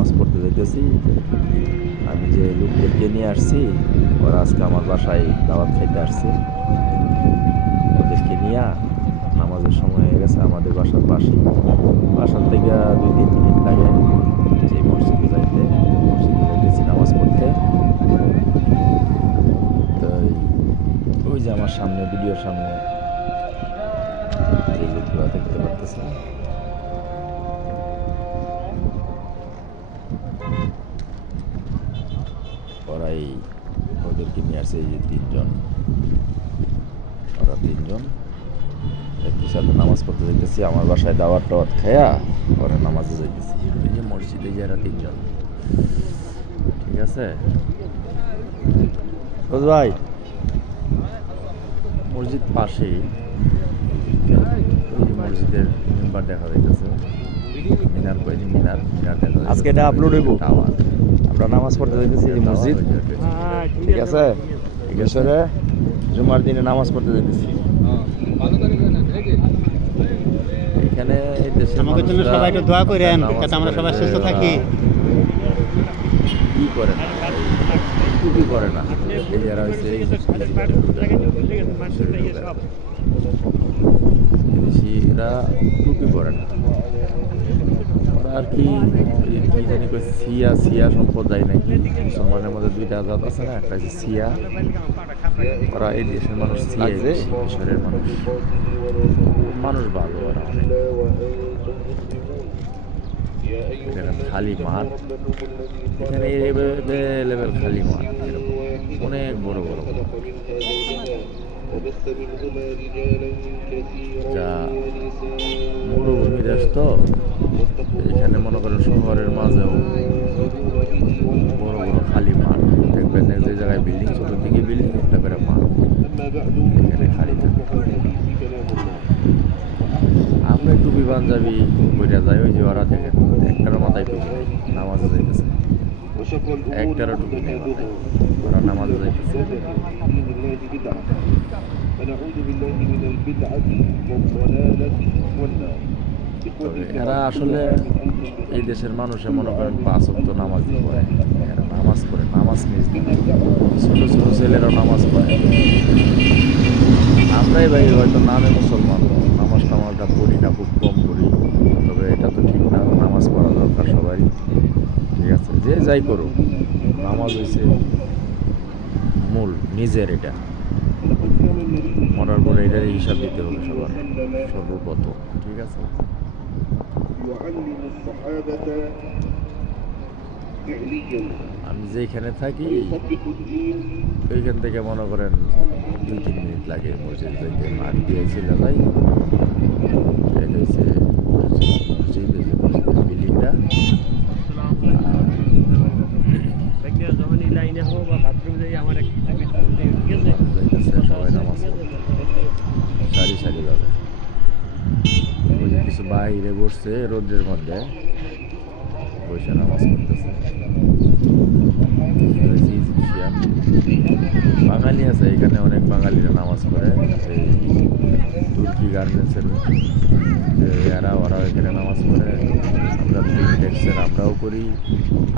নামাজ পড়তে যেতেছি আমি যে লোকদেরকে নিয়ে আসছি, ওরা আজকে আমার বাসায় দাওয়াত খাইতে আসছে। ওদেরকে নিয়ে নামাজের সময় হয়ে গেছে আমাদের বাসার পাশে। বাসার থেকে দুই তিন মিনিট লাগে যে মসজিদে যাইতে। মসজিদে যাইতেছি নামাজ পড়তে। তো ওই যে আমার সামনে, ভিডিওর সামনে যে লোকগুলো দেখতে পারতেছে ওরাই ওদেরকে নিয়ে আসছে এই যে তিনজন। ওরা তিনজন। একই সাথে নামাজ পড়তে যাইতেছি আমার বাসায় দাওয়াত টাওয়াত খায়া পরে নামাজে যাইতেছি। এই যে মসজিদে যে এরা তিনজন। ঠিক আছে? রোজ ভাই। মসজিদ পাশেই। মসজিদের মেম্বার দেখা যাইতেছে। মিনার কইনি মিনার মিনার আজকে এটা upload হইবো? আমরা নামাজ পড়তে যাইতেছি এই মসজিদ। ঠিক আছে। ঈশ্বরে জুমার দিনে নামাজ পড়তে যাইতেছি এখানে আমাদের জন্য সবাই একটু দোয়া করেন যাতে আমরা সবাই পড়ে সুস্থ থাকি। কি করে না? টুপি করে না। এই যারা হয়েছে এই বিদেশিরা টুপি পরে না। আর কি কি জানি কই সিয়া সিয়া সম্প্রদায় নাকি? মুসলমানের মধ্যে দুইটা জাত আছে না? একটা হচ্ছে সিয়া ওরা এই দেশের মানুষ সিয়া লাগছে? মানুষ। মানুষ ভালো ওরা অনেক। এখানে খালি মাঠ। এখানে লেভেল খালি মাঠ অনেক বড় বড়। যা মরুভূমি দেশ তো। এখানে মনে করেন শহরের মাঝেও বড় বড় খালি মাঠ দেখবেন এক যে জায়গায় বিল্ডিং চতুর্দিকে বিল্ডিং একটা করে মাঠ এখানে খালি থাকে আমরা টুপি পাঞ্জাবি বইটা যাই ওই যে ওরা দেখেন একটার মাথায় টুপি নেই নামাজে যাইতেছে একটারও টুপি নেই মাথায় ওরা নামাজে যাইতেছে ونعوذ بالله من البدعة والضلالة والنار তবে এরা আসলে এই দেশের মানুষে মনে করেন পাঁচ অক্ত নামাজ পড়ে। এরা নামাজ পড়ে, নামাজ মিস ছোট ছোট ছেলেরাও নামাজ পড়ে। আমরাই ভাই হয়তো নামে মুসলমান, নামাজ টামাজটা পড়ি না, খুব কম করি তবে এটা তো ঠিক না, নামাজ পড়া দরকার সবারই ঠিক আছে, যে যাই করুক, নামাজ হয়েছে মূল, নিজের এটা। মরার পরে এটার হিসাব দিতে হবে সবার, সর্বপ্রথম। ঠিক আছে? يعلم الصحابة فعليا আমি যেখানে থাকি ويطبق الدين ওইখান থেকে মনে করেন দুই তিন মিনিট লাগে মসজিদ যাইতে মাঠ দিয়েছিল ভাই এটা হচ্ছে মসজিদ মসজিদ এই যে মসজিদের বিল্ডিংটা যাইতেছে সবাই নামাজ পড়তে সারি সারি ভাবে ওই যে কিছু বাইরে বসছে রোদ্রের মধ্যে। বসে নামাজ পড়তেছে। এটা বাঙালি আছে, এখানে অনেক বাঙালিরা নামাজ পড়ে। এই তুর্কি গার্মেন্টসের এরা ওরা এখানে নামাজ পড়ে। আমরা ফিনটেক্সের আমরাও করি।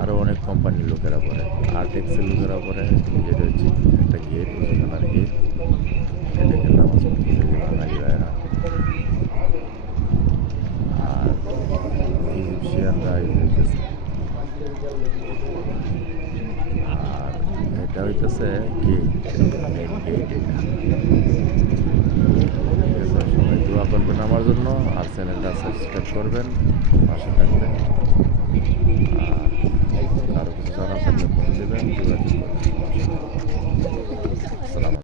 আরও অনেক কোম্পানির লোকেরা পড়ে। আর্টেক্সের লোকেরা পড়ে। যেটা হচ্ছে একটা গেট মুসলমানের গেট এটাকে নামাজ পড়তেছে। আর এটা হইতেছে গেট গেট এটা সবাই দোয়া করবেন আমার জন্য আর চ্যানেলটা সাবস্ক্রাইব করবেন পাশে থাকবেন আর কিছু জানা থাকলে ফোন দেবেন